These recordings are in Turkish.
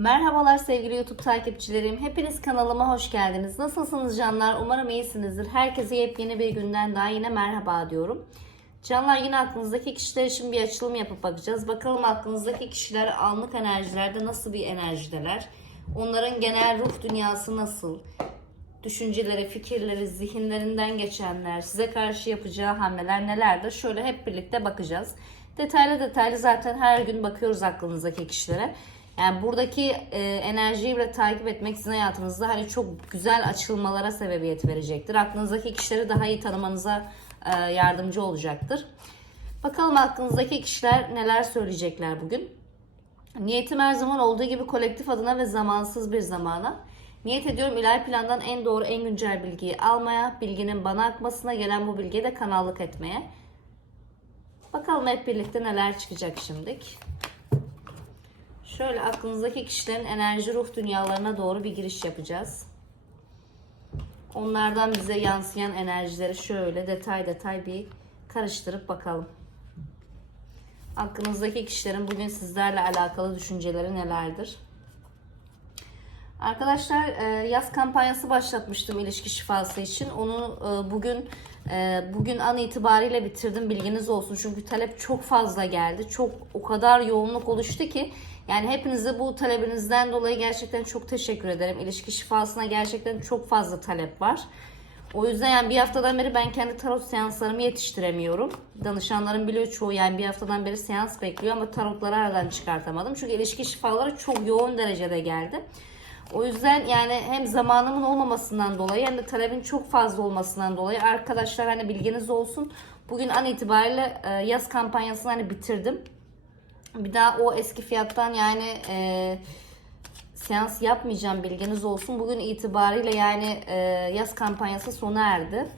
Merhabalar sevgili YouTube takipçilerim. Hepiniz kanalıma hoş geldiniz. Nasılsınız canlar? Umarım iyisinizdir. Herkese yepyeni bir günden daha yine merhaba diyorum. Canlar yine aklınızdaki kişiler için bir açılım yapıp bakacağız. Bakalım aklınızdaki kişiler anlık enerjilerde nasıl bir enerjideler? Onların genel ruh dünyası nasıl? Düşünceleri, fikirleri, zihinlerinden geçenler, size karşı yapacağı hamleler nelerdir? Şöyle hep birlikte bakacağız. Detaylı detaylı zaten her gün bakıyoruz aklınızdaki kişilere. Yani buradaki e, enerjiyi bile takip etmek sizin hayatınızda hani çok güzel açılmalara sebebiyet verecektir. Aklınızdaki kişileri daha iyi tanımanıza e, yardımcı olacaktır. Bakalım aklınızdaki kişiler neler söyleyecekler bugün. Niyetim her zaman olduğu gibi kolektif adına ve zamansız bir zamana. Niyet ediyorum ilahi plandan en doğru, en güncel bilgiyi almaya, bilginin bana akmasına, gelen bu bilgiye de kanallık etmeye. Bakalım hep birlikte neler çıkacak şimdilik. Şöyle aklınızdaki kişilerin enerji ruh dünyalarına doğru bir giriş yapacağız. Onlardan bize yansıyan enerjileri şöyle detay detay bir karıştırıp bakalım. Aklınızdaki kişilerin bugün sizlerle alakalı düşünceleri nelerdir? Arkadaşlar e, yaz kampanyası başlatmıştım ilişki şifası için. Onu e, bugün e, bugün an itibariyle bitirdim bilginiz olsun. Çünkü talep çok fazla geldi. Çok o kadar yoğunluk oluştu ki yani hepinize bu talebinizden dolayı gerçekten çok teşekkür ederim. İlişki şifasına gerçekten çok fazla talep var. O yüzden yani bir haftadan beri ben kendi tarot seanslarımı yetiştiremiyorum. Danışanlarım biliyor çoğu yani bir haftadan beri seans bekliyor ama tarotları aradan çıkartamadım. Çünkü ilişki şifaları çok yoğun derecede geldi. O yüzden yani hem zamanımın olmamasından dolayı hem de talebin çok fazla olmasından dolayı arkadaşlar hani bilginiz olsun. Bugün an itibariyle e, yaz kampanyasını hani bitirdim. Bir daha o eski fiyattan yani e, seans yapmayacağım bilginiz olsun. Bugün itibariyle yani e, yaz kampanyası sona erdi.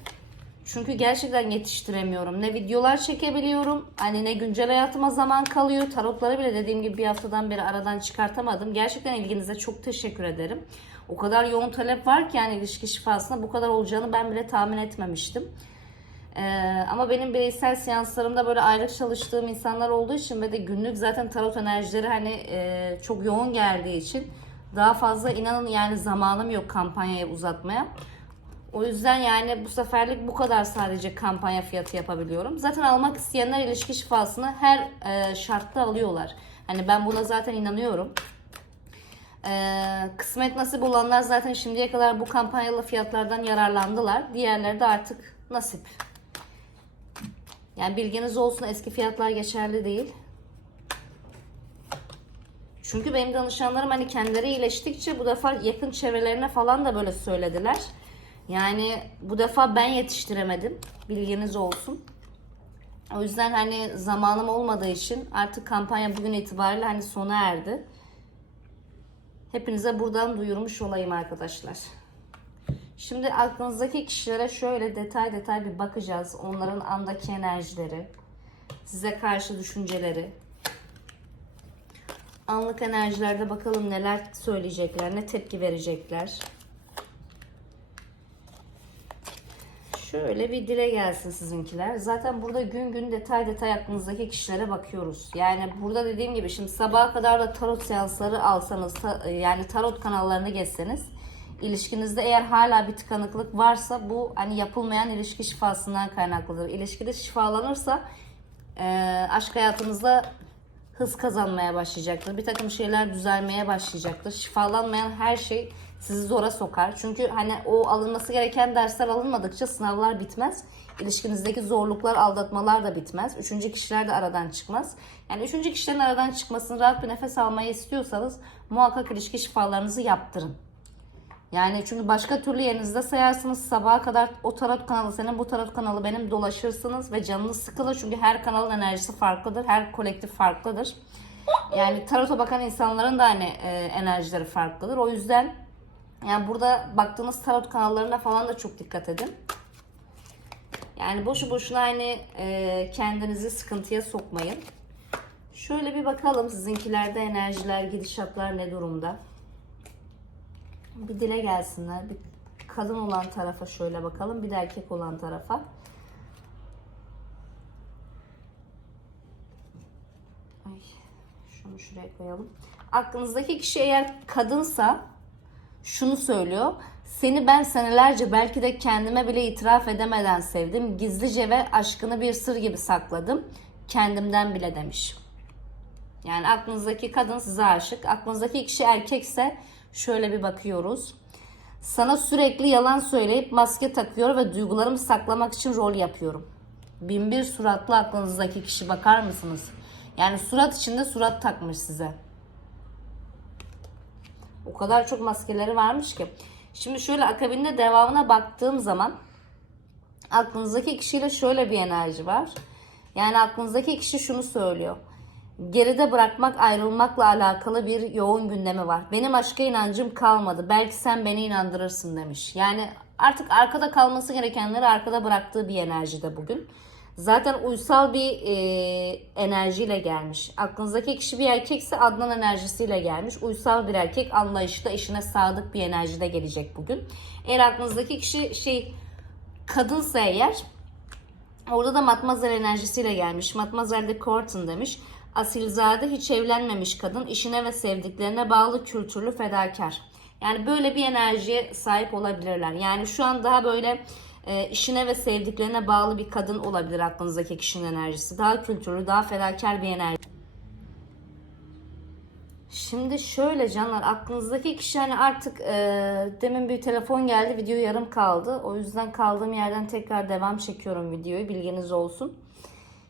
Çünkü gerçekten yetiştiremiyorum. Ne videolar çekebiliyorum. Hani ne güncel hayatıma zaman kalıyor. Tarotları bile dediğim gibi bir haftadan beri aradan çıkartamadım. Gerçekten ilginize çok teşekkür ederim. O kadar yoğun talep var ki yani ilişki şifasına bu kadar olacağını ben bile tahmin etmemiştim. Ee, ama benim bireysel seanslarımda böyle aylık çalıştığım insanlar olduğu için ve de günlük zaten tarot enerjileri hani e, çok yoğun geldiği için daha fazla inanın yani zamanım yok kampanyayı uzatmaya. O yüzden yani bu seferlik bu kadar sadece kampanya fiyatı yapabiliyorum. Zaten almak isteyenler ilişki şifasını her e, şartta alıyorlar. Hani ben buna zaten inanıyorum. E, kısmet nasip olanlar zaten şimdiye kadar bu kampanyalı fiyatlardan yararlandılar. Diğerleri de artık nasip. Yani bilginiz olsun eski fiyatlar geçerli değil. Çünkü benim danışanlarım hani kendileri iyileştikçe bu defa yakın çevrelerine falan da böyle söylediler. Yani bu defa ben yetiştiremedim. Bilginiz olsun. O yüzden hani zamanım olmadığı için artık kampanya bugün itibariyle hani sona erdi. Hepinize buradan duyurmuş olayım arkadaşlar. Şimdi aklınızdaki kişilere şöyle detay detay bir bakacağız. Onların andaki enerjileri, size karşı düşünceleri. Anlık enerjilerde bakalım neler söyleyecekler, ne tepki verecekler. Şöyle bir dile gelsin sizinkiler. Zaten burada gün gün detay detay aklınızdaki kişilere bakıyoruz. Yani burada dediğim gibi şimdi sabaha kadar da tarot seansları alsanız ta- yani tarot kanallarını geçseniz ilişkinizde eğer hala bir tıkanıklık varsa bu hani yapılmayan ilişki şifasından kaynaklıdır. İlişkide şifalanırsa e, aşk hayatınızda hız kazanmaya başlayacaktır. Bir takım şeyler düzelmeye başlayacaktır. Şifalanmayan her şey sizi zora sokar. Çünkü hani o alınması gereken dersler alınmadıkça sınavlar bitmez. İlişkinizdeki zorluklar, aldatmalar da bitmez. Üçüncü kişiler de aradan çıkmaz. Yani üçüncü kişilerin aradan çıkmasını, rahat bir nefes almayı istiyorsanız muhakkak ilişki şifalarınızı yaptırın. Yani çünkü başka türlü yerinizde sayarsınız sabaha kadar o tarot kanalı senin bu tarot kanalı benim dolaşırsınız ve canınız sıkılır çünkü her kanalın enerjisi farklıdır. Her kolektif farklıdır. Yani tarota bakan insanların da hani e, enerjileri farklıdır. O yüzden yani burada baktığınız tarot kanallarına falan da çok dikkat edin. Yani boşu boşuna hani e, kendinizi sıkıntıya sokmayın. Şöyle bir bakalım sizinkilerde enerjiler, gidişatlar ne durumda? Bir dile gelsinler. Bir kadın olan tarafa şöyle bakalım. Bir de erkek olan tarafa. Ay, şunu şuraya koyalım. aklınızdaki kişi eğer kadınsa şunu söylüyor. Seni ben senelerce belki de kendime bile itiraf edemeden sevdim. Gizlice ve aşkını bir sır gibi sakladım. Kendimden bile demiş. Yani aklınızdaki kadın size aşık. Aklınızdaki kişi erkekse şöyle bir bakıyoruz. Sana sürekli yalan söyleyip maske takıyor ve duygularımı saklamak için rol yapıyorum. Binbir suratlı aklınızdaki kişi bakar mısınız? Yani surat içinde surat takmış size. O kadar çok maskeleri varmış ki. Şimdi şöyle akabinde devamına baktığım zaman aklınızdaki kişiyle şöyle bir enerji var. Yani aklınızdaki kişi şunu söylüyor. Geride bırakmak, ayrılmakla alakalı bir yoğun gündemi var. Benim aşka inancım kalmadı. Belki sen beni inandırırsın demiş. Yani artık arkada kalması gerekenleri arkada bıraktığı bir enerjide bugün. Zaten uysal bir e, enerjiyle gelmiş. Aklınızdaki kişi bir erkekse Adnan enerjisiyle gelmiş. Uysal bir erkek anlayışlı, eşine sadık bir enerjide gelecek bugün. Eğer aklınızdaki kişi şey kadınsa eğer Orada da Matmazel enerjisiyle gelmiş. Matmazel de Corton demiş. Asilzade hiç evlenmemiş kadın, işine ve sevdiklerine bağlı kültürlü fedakar. Yani böyle bir enerjiye sahip olabilirler. Yani şu an daha böyle e, işine ve sevdiklerine bağlı bir kadın olabilir aklınızdaki kişinin enerjisi. Daha kültürlü, daha fedakar bir enerji. Şimdi şöyle canlar aklınızdaki kişi hani artık e, demin bir telefon geldi video yarım kaldı. O yüzden kaldığım yerden tekrar devam çekiyorum videoyu bilginiz olsun.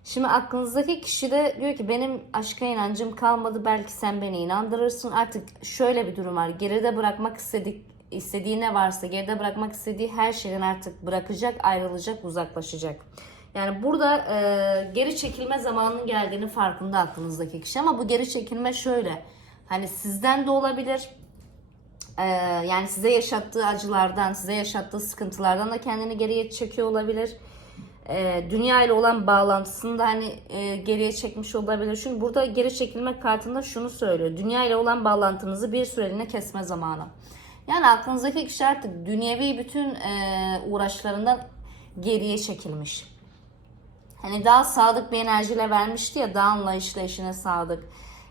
Şimdi aklınızdaki kişi de diyor ki benim aşka inancım kalmadı belki sen beni inandırırsın. Artık şöyle bir durum var geride bırakmak istedik istediği ne varsa geride bırakmak istediği her şeyden artık bırakacak ayrılacak uzaklaşacak. Yani burada e, geri çekilme zamanının geldiğini farkında aklınızdaki kişi ama bu geri çekilme şöyle. Hani sizden de olabilir. Ee, yani size yaşattığı acılardan, size yaşattığı sıkıntılardan da kendini geriye çekiyor olabilir. Ee, dünya ile olan bağlantısını da hani e, geriye çekmiş olabilir. Çünkü burada geri çekilme kartında şunu söylüyor. Dünya ile olan bağlantınızı bir süreliğine kesme zamanı. Yani aklınızdaki kişi artık dünyevi bütün e, uğraşlarından geriye çekilmiş. Hani daha sadık bir enerjiyle vermişti ya daha anlayışlı eşine sadık.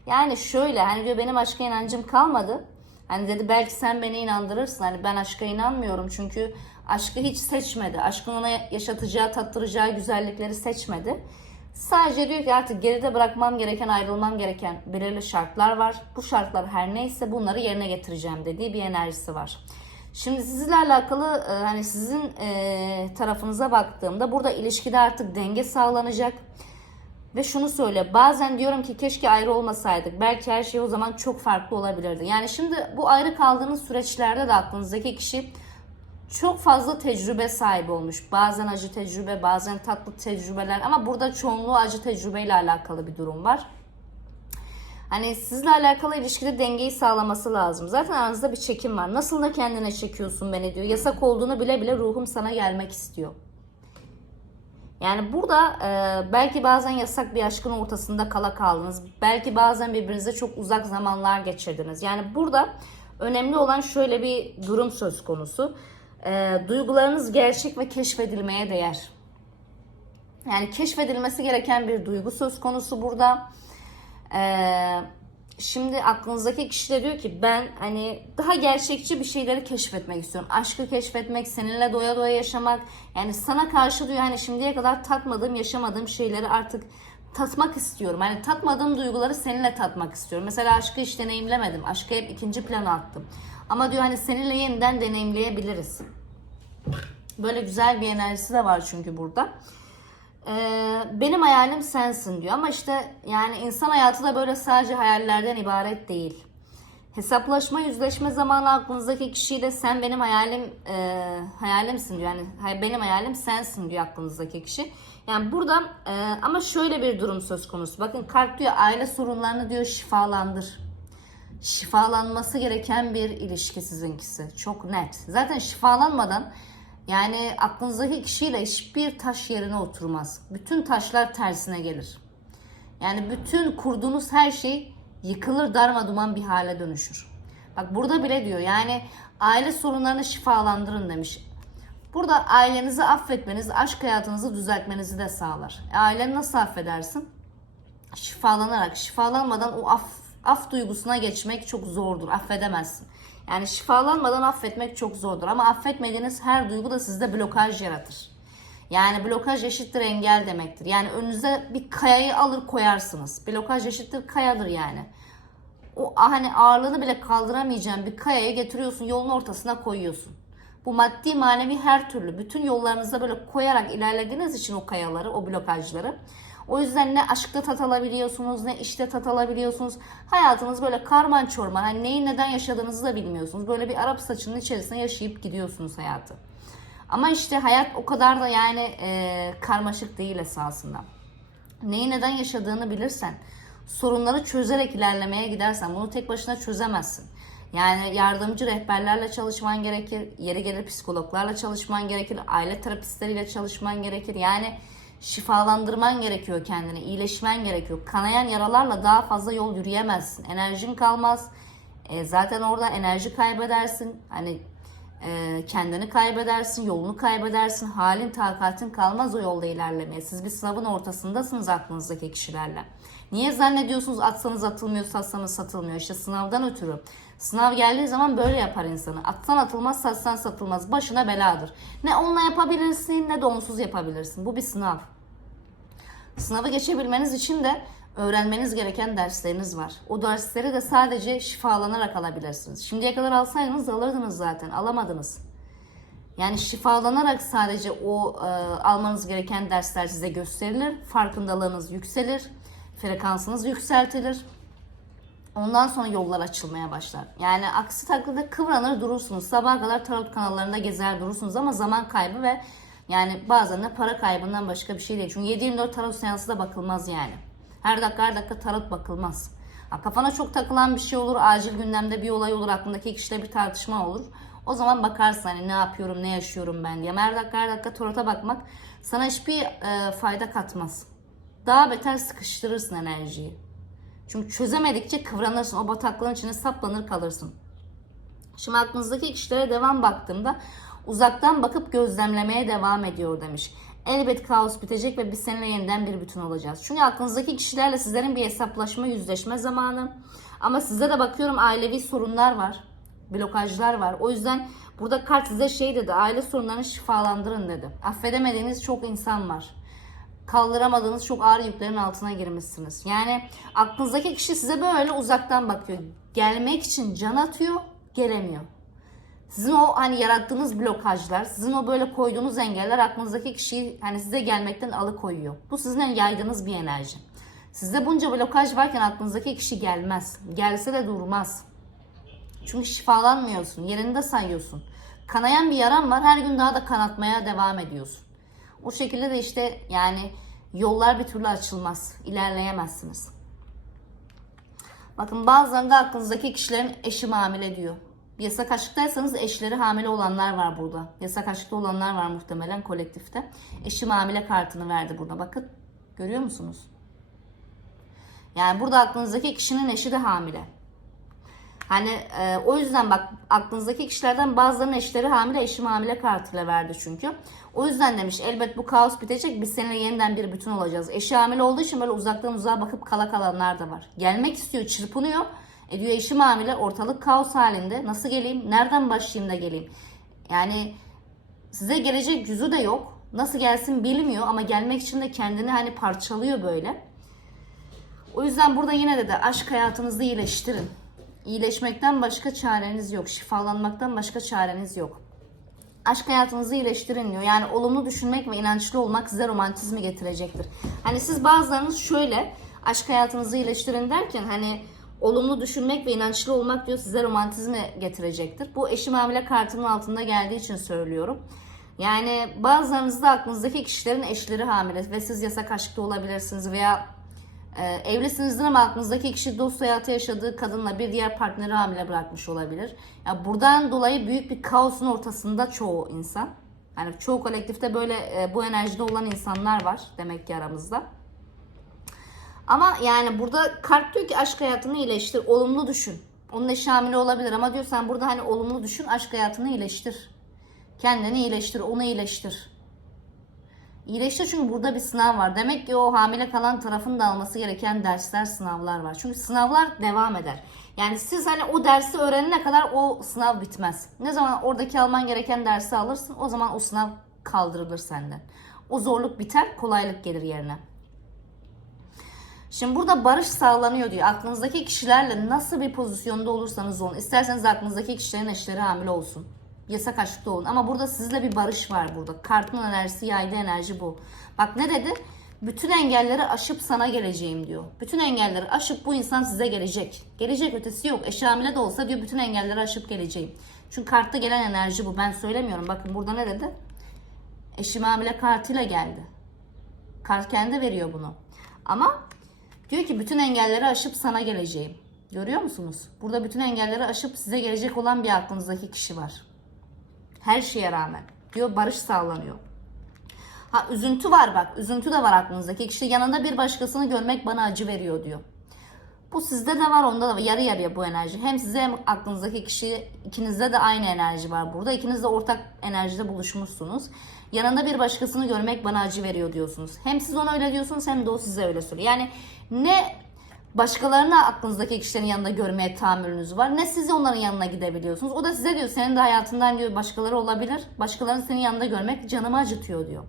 Yani şöyle hani diyor benim aşka inancım kalmadı. Hani dedi belki sen beni inandırırsın. Hani ben aşka inanmıyorum çünkü aşkı hiç seçmedi. Aşkın ona yaşatacağı, tattıracağı güzellikleri seçmedi. Sadece diyor ki artık geride bırakmam gereken, ayrılmam gereken belirli şartlar var. Bu şartlar her neyse bunları yerine getireceğim dediği bir enerjisi var. Şimdi sizinle alakalı e, hani sizin e, tarafınıza baktığımda burada ilişkide artık denge sağlanacak. Ve şunu söyle bazen diyorum ki keşke ayrı olmasaydık. Belki her şey o zaman çok farklı olabilirdi. Yani şimdi bu ayrı kaldığınız süreçlerde de aklınızdaki kişi çok fazla tecrübe sahibi olmuş. Bazen acı tecrübe, bazen tatlı tecrübeler ama burada çoğunluğu acı tecrübeyle alakalı bir durum var. Hani sizle alakalı ilişkide dengeyi sağlaması lazım. Zaten aranızda bir çekim var. Nasıl da kendine çekiyorsun beni diyor. Yasak olduğunu bile bile ruhum sana gelmek istiyor. Yani burada e, belki bazen yasak bir aşkın ortasında kala kaldınız. Belki bazen birbirinize çok uzak zamanlar geçirdiniz. Yani burada önemli olan şöyle bir durum söz konusu. E, duygularınız gerçek ve keşfedilmeye değer. Yani keşfedilmesi gereken bir duygu söz konusu burada. Eee Şimdi aklınızdaki kişi de diyor ki ben hani daha gerçekçi bir şeyleri keşfetmek istiyorum. Aşkı keşfetmek, seninle doya doya yaşamak. Yani sana karşı diyor hani şimdiye kadar tatmadığım, yaşamadığım şeyleri artık tatmak istiyorum. Hani tatmadığım duyguları seninle tatmak istiyorum. Mesela aşkı hiç deneyimlemedim. Aşkı hep ikinci plana attım. Ama diyor hani seninle yeniden deneyimleyebiliriz. Böyle güzel bir enerjisi de var çünkü burada. Ee, benim hayalim sensin diyor ama işte yani insan hayatı da böyle sadece hayallerden ibaret değil. Hesaplaşma, yüzleşme zamanı aklınızdaki kişiyle sen benim hayalim e, hayalimsin diyor. Yani benim hayalim sensin diyor aklınızdaki kişi. Yani burada e, ama şöyle bir durum söz konusu. Bakın kalp diyor aile sorunlarını diyor şifalandır. Şifalanması gereken bir ilişki sizinkisi. Çok net. Zaten şifalanmadan yani aklınızdaki kişiyle hiçbir taş yerine oturmaz. Bütün taşlar tersine gelir. Yani bütün kurduğunuz her şey yıkılır darmaduman bir hale dönüşür. Bak burada bile diyor yani aile sorunlarını şifalandırın demiş. Burada ailenizi affetmeniz, aşk hayatınızı düzeltmenizi de sağlar. E, aileni nasıl affedersin? Şifalanarak. Şifalanmadan o af Af duygusuna geçmek çok zordur. Affedemezsin. Yani şifalanmadan affetmek çok zordur. Ama affetmediğiniz her duygu da sizde blokaj yaratır. Yani blokaj eşittir engel demektir. Yani önünüze bir kayayı alır koyarsınız. Blokaj eşittir kayadır yani. O hani ağırlığını bile kaldıramayacağın bir kayaya getiriyorsun yolun ortasına koyuyorsun. Bu maddi manevi her türlü bütün yollarınızda böyle koyarak ilerlediğiniz için o kayaları, o blokajları. O yüzden ne aşkta tat alabiliyorsunuz, ne işte tat alabiliyorsunuz. Hayatınız böyle karman çorman. Hani neyi neden yaşadığınızı da bilmiyorsunuz. Böyle bir Arap saçının içerisinde yaşayıp gidiyorsunuz hayatı. Ama işte hayat o kadar da yani e, karmaşık değil esasında. Neyi neden yaşadığını bilirsen, sorunları çözerek ilerlemeye gidersen bunu tek başına çözemezsin. Yani yardımcı rehberlerle çalışman gerekir, yeri gelir psikologlarla çalışman gerekir, aile terapistleriyle çalışman gerekir. Yani şifalandırman gerekiyor kendini, iyileşmen gerekiyor. Kanayan yaralarla daha fazla yol yürüyemezsin. Enerjin kalmaz. E, zaten orada enerji kaybedersin. Hani e, kendini kaybedersin, yolunu kaybedersin. Halin, takatin kalmaz o yolda ilerlemeye. Siz bir sınavın ortasındasınız aklınızdaki kişilerle. Niye zannediyorsunuz atsanız atılmıyor, satsanız satılmıyor? İşte sınavdan ötürü. Sınav geldiği zaman böyle yapar insanı. Atsan atılmaz, satsan satılmaz. Başına beladır. Ne onunla yapabilirsin ne de onsuz yapabilirsin. Bu bir sınav. Sınavı geçebilmeniz için de öğrenmeniz gereken dersleriniz var. O dersleri de sadece şifalanarak alabilirsiniz. Şimdiye kadar alsaydınız alırdınız zaten. Alamadınız. Yani şifalanarak sadece o e, almanız gereken dersler size gösterilir. Farkındalığınız yükselir. Frekansınız yükseltilir. Ondan sonra yollar açılmaya başlar. Yani aksi takdirde kıvranır durursunuz. Sabaha kadar tarot kanallarında gezer durursunuz ama zaman kaybı ve yani bazen de para kaybından başka bir şey değil. Çünkü 7-24 tarot seansı da bakılmaz yani. Her dakika her dakika tarot bakılmaz. Ha, kafana çok takılan bir şey olur, acil gündemde bir olay olur, aklındaki kişiyle bir tartışma olur. O zaman bakarsın hani ne yapıyorum, ne yaşıyorum ben diye. Her dakika her dakika tarota bakmak sana hiçbir e, fayda katmaz. Daha beter sıkıştırırsın enerjiyi. Çünkü çözemedikçe kıvranırsın. O bataklığın içine saplanır kalırsın. Şimdi aklınızdaki kişilere devam baktığımda uzaktan bakıp gözlemlemeye devam ediyor demiş. Elbet kaos bitecek ve biz seninle yeniden bir bütün olacağız. Çünkü aklınızdaki kişilerle sizlerin bir hesaplaşma, yüzleşme zamanı. Ama size de bakıyorum ailevi sorunlar var. Blokajlar var. O yüzden burada kart size şey dedi. Aile sorunlarını şifalandırın dedi. Affedemediğiniz çok insan var kaldıramadığınız çok ağır yüklerin altına girmişsiniz. Yani aklınızdaki kişi size böyle uzaktan bakıyor. Gelmek için can atıyor, gelemiyor. Sizin o hani yarattığınız blokajlar, sizin o böyle koyduğunuz engeller aklınızdaki kişiyi hani size gelmekten alıkoyuyor. Bu sizin yaydığınız bir enerji. Sizde bunca blokaj varken aklınızdaki kişi gelmez. Gelse de durmaz. Çünkü şifalanmıyorsun, yerinde sayıyorsun. Kanayan bir yaran var, her gün daha da kanatmaya devam ediyorsun. O şekilde de işte yani yollar bir türlü açılmaz. İlerleyemezsiniz. Bakın bazılarında aklınızdaki kişilerin eşi hamile diyor. Yasak aşktaysanız eşleri hamile olanlar var burada. Yasak aşkta olanlar var muhtemelen kolektifte. Eşi hamile kartını verdi burada. Bakın görüyor musunuz? Yani burada aklınızdaki kişinin eşi de hamile. Hani e, o yüzden bak aklınızdaki kişilerden bazılarının eşleri hamile, eşim hamile kartıyla verdi çünkü. O yüzden demiş elbet bu kaos bitecek biz seninle yeniden bir bütün olacağız. Eşi hamile olduğu için böyle uzaktan uzağa bakıp kala kalanlar da var. Gelmek istiyor, çırpınıyor. E diyor eşim hamile, ortalık kaos halinde. Nasıl geleyim? Nereden başlayayım da geleyim? Yani size gelecek yüzü de yok. Nasıl gelsin bilmiyor ama gelmek için de kendini hani parçalıyor böyle. O yüzden burada yine de de aşk hayatınızı iyileştirin. İyileşmekten başka çareniz yok. Şifalanmaktan başka çareniz yok. Aşk hayatınızı iyileştirin diyor. Yani olumlu düşünmek ve inançlı olmak size romantizmi getirecektir. Hani siz bazılarınız şöyle aşk hayatınızı iyileştirin derken hani olumlu düşünmek ve inançlı olmak diyor size romantizmi getirecektir. Bu eşim hamile kartının altında geldiği için söylüyorum. Yani bazılarınızda aklınızdaki kişilerin eşleri hamile ve siz yasak aşkta olabilirsiniz veya ee, evlisinizdir ama aklınızdaki kişi dost hayatı yaşadığı kadınla bir diğer partneri hamile bırakmış olabilir. Yani buradan dolayı büyük bir kaosun ortasında çoğu insan. Yani çoğu kolektifte böyle e, bu enerjide olan insanlar var demek ki aramızda. Ama yani burada kart diyor ki aşk hayatını iyileştir, olumlu düşün. Onun eşi hamile olabilir ama diyor sen burada hani olumlu düşün, aşk hayatını iyileştir. Kendini iyileştir, onu iyileştir. İyileşti çünkü burada bir sınav var. Demek ki o hamile kalan tarafın da alması gereken dersler, sınavlar var. Çünkü sınavlar devam eder. Yani siz hani o dersi öğrenene kadar o sınav bitmez. Ne zaman oradaki alman gereken dersi alırsın o zaman o sınav kaldırılır senden. O zorluk biter, kolaylık gelir yerine. Şimdi burada barış sağlanıyor diyor. Aklınızdaki kişilerle nasıl bir pozisyonda olursanız olun. İsterseniz aklınızdaki kişilerin eşleri hamile olsun. Yasak aşkta olun. Ama burada sizle bir barış var burada. Kartın enerjisi, yaylı enerji bu. Bak ne dedi? Bütün engelleri aşıp sana geleceğim diyor. Bütün engelleri aşıp bu insan size gelecek. Gelecek ötesi yok. Eşi hamile de olsa diyor bütün engelleri aşıp geleceğim. Çünkü kartta gelen enerji bu. Ben söylemiyorum. Bakın burada ne dedi? Eşim hamile kartıyla geldi. Kart kendi veriyor bunu. Ama diyor ki bütün engelleri aşıp sana geleceğim. Görüyor musunuz? Burada bütün engelleri aşıp size gelecek olan bir aklınızdaki kişi var. Her şeye rağmen. Diyor barış sağlanıyor. Ha üzüntü var bak. Üzüntü de var aklınızdaki kişi. Yanında bir başkasını görmek bana acı veriyor diyor. Bu sizde de var onda da var. Yarı yarıya bu enerji. Hem size hem aklınızdaki kişi ikinizde de aynı enerji var burada. İkiniz de ortak enerjide buluşmuşsunuz. Yanında bir başkasını görmek bana acı veriyor diyorsunuz. Hem siz ona öyle diyorsunuz hem de o size öyle söylüyor. Yani ne başkalarını aklınızdaki kişilerin yanında görmeye tahammülünüz var. Ne siz onların yanına gidebiliyorsunuz. O da size diyor senin de hayatından diyor başkaları olabilir. Başkalarını senin yanında görmek canımı acıtıyor diyor.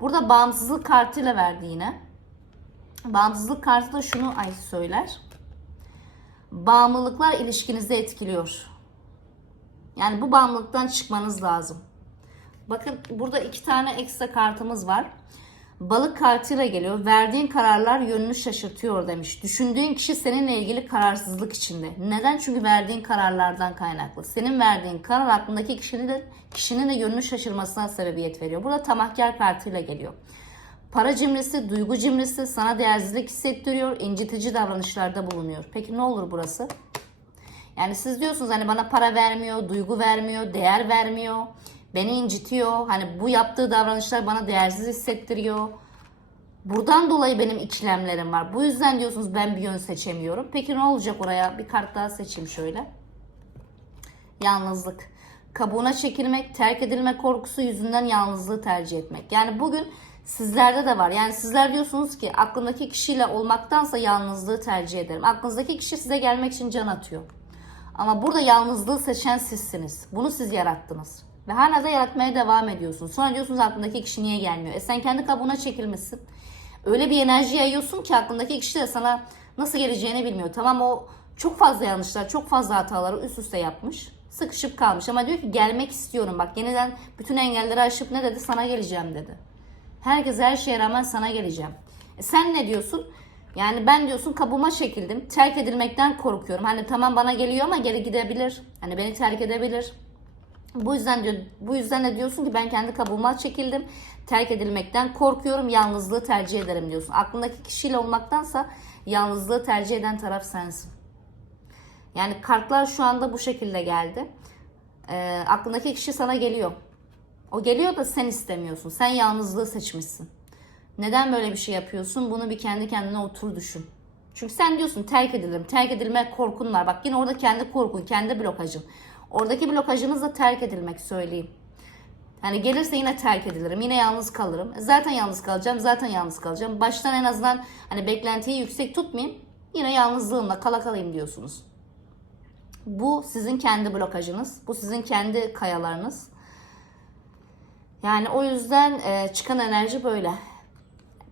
Burada bağımsızlık kartıyla verdi yine. Bağımsızlık kartı da şunu ay söyler. Bağımlılıklar ilişkinizi etkiliyor. Yani bu bağımlılıktan çıkmanız lazım. Bakın burada iki tane ekstra kartımız var. Balık kartıyla geliyor. Verdiğin kararlar yönünü şaşırtıyor demiş. Düşündüğün kişi seninle ilgili kararsızlık içinde. Neden? Çünkü verdiğin kararlardan kaynaklı. Senin verdiğin karar aklındaki kişinin de, kişinin de yönünü şaşırmasına sebebiyet veriyor. Burada tamahkar kartıyla geliyor. Para cimrisi, duygu cimrisi sana değersizlik hissettiriyor, incitici davranışlarda bulunuyor. Peki ne olur burası? Yani siz diyorsunuz hani bana para vermiyor, duygu vermiyor, değer vermiyor, beni incitiyor. Hani bu yaptığı davranışlar bana değersiz hissettiriyor. Buradan dolayı benim ikilemlerim var. Bu yüzden diyorsunuz ben bir yön seçemiyorum. Peki ne olacak oraya? Bir kart daha seçeyim şöyle. Yalnızlık. Kabuğuna çekilmek, terk edilme korkusu yüzünden yalnızlığı tercih etmek. Yani bugün sizlerde de var. Yani sizler diyorsunuz ki aklındaki kişiyle olmaktansa yalnızlığı tercih ederim. Aklınızdaki kişi size gelmek için can atıyor. Ama burada yalnızlığı seçen sizsiniz. Bunu siz yarattınız. Ve hala da yaratmaya devam ediyorsunuz. Sonra diyorsunuz aklındaki kişi niye gelmiyor? E sen kendi kabuğuna çekilmişsin. Öyle bir enerji yayıyorsun ki aklındaki kişi de sana nasıl geleceğini bilmiyor. Tamam o çok fazla yanlışlar, çok fazla hataları üst üste yapmış. Sıkışıp kalmış ama diyor ki gelmek istiyorum. Bak yeniden bütün engelleri aşıp ne dedi? Sana geleceğim dedi. Herkes her şeye rağmen sana geleceğim. E sen ne diyorsun? Yani ben diyorsun kabuğuma çekildim. Terk edilmekten korkuyorum. Hani tamam bana geliyor ama geri gidebilir. Hani beni terk edebilir. Bu yüzden diyor, bu yüzden de diyorsun ki ben kendi kabuğuma çekildim. Terk edilmekten korkuyorum. Yalnızlığı tercih ederim diyorsun. Aklındaki kişiyle olmaktansa yalnızlığı tercih eden taraf sensin. Yani kartlar şu anda bu şekilde geldi. Ee, aklındaki kişi sana geliyor. O geliyor da sen istemiyorsun. Sen yalnızlığı seçmişsin. Neden böyle bir şey yapıyorsun? Bunu bir kendi kendine otur düşün. Çünkü sen diyorsun terk edilirim. Terk edilme korkun var. Bak yine orada kendi korkun, kendi blokajın. Oradaki blokajınız da terk edilmek söyleyeyim. Hani gelirse yine terk edilirim. Yine yalnız kalırım. Zaten yalnız kalacağım. Zaten yalnız kalacağım. Baştan en azından hani beklentiyi yüksek tutmayayım. Yine yalnızlığımla kala kalayım diyorsunuz. Bu sizin kendi blokajınız. Bu sizin kendi kayalarınız. Yani o yüzden e, çıkan enerji böyle.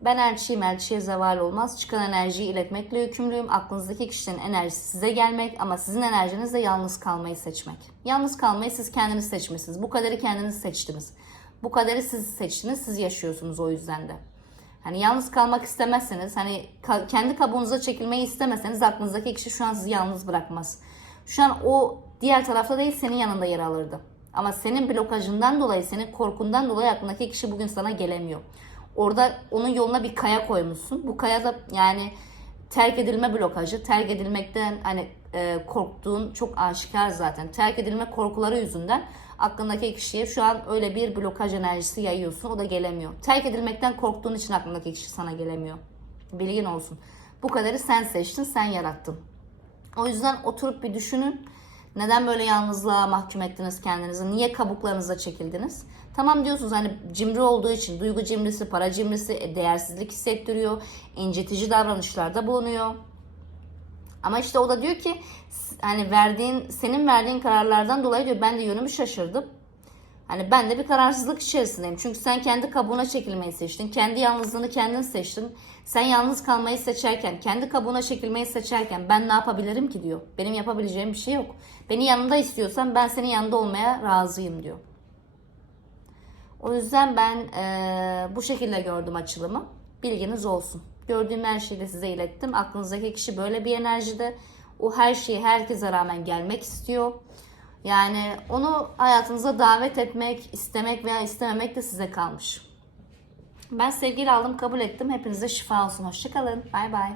Ben elçiyim, elçiye zeval olmaz. Çıkan enerjiyi iletmekle yükümlüyüm. Aklınızdaki kişinin enerjisi size gelmek ama sizin enerjiniz de yalnız kalmayı seçmek. Yalnız kalmayı siz kendiniz seçmişsiniz. Bu kaderi kendiniz seçtiniz. Bu kaderi siz seçtiniz, siz yaşıyorsunuz o yüzden de. Hani yalnız kalmak istemezseniz, hani ka- kendi kabuğunuza çekilmeyi istemeseniz aklınızdaki kişi şu an sizi yalnız bırakmaz. Şu an o diğer tarafta değil senin yanında yer alırdı. Ama senin blokajından dolayı, senin korkundan dolayı aklındaki kişi bugün sana gelemiyor. Orada onun yoluna bir kaya koymuşsun. Bu kaya da yani terk edilme blokajı. Terk edilmekten hani e, korktuğun çok aşikar zaten. Terk edilme korkuları yüzünden aklındaki kişiye şu an öyle bir blokaj enerjisi yayıyorsun. O da gelemiyor. Terk edilmekten korktuğun için aklındaki kişi sana gelemiyor. Bilgin olsun. Bu kadarı sen seçtin, sen yarattın. O yüzden oturup bir düşünün. Neden böyle yalnızlığa mahkum ettiniz kendinizi? Niye kabuklarınıza çekildiniz? Tamam diyorsunuz hani cimri olduğu için duygu cimrisi, para cimrisi, e, değersizlik hissettiriyor, incitici davranışlarda bulunuyor. Ama işte o da diyor ki hani verdiğin senin verdiğin kararlardan dolayı diyor ben de yönümü şaşırdım. Hani ben de bir kararsızlık içerisindeyim. Çünkü sen kendi kabuğuna çekilmeyi seçtin. Kendi yalnızlığını kendin seçtin. Sen yalnız kalmayı seçerken, kendi kabuğuna çekilmeyi seçerken ben ne yapabilirim ki diyor. Benim yapabileceğim bir şey yok. Beni yanında istiyorsan ben senin yanında olmaya razıyım diyor. O yüzden ben eee, bu şekilde gördüm açılımı. Bilginiz olsun. Gördüğüm her şeyi de size ilettim. Aklınızdaki kişi böyle bir enerjide. O her şeyi herkese rağmen gelmek istiyor. Yani onu hayatınıza davet etmek, istemek veya istememek de size kalmış. Ben sevgiyle aldım, kabul ettim. Hepinize şifa olsun. Hoşçakalın. Bay bay.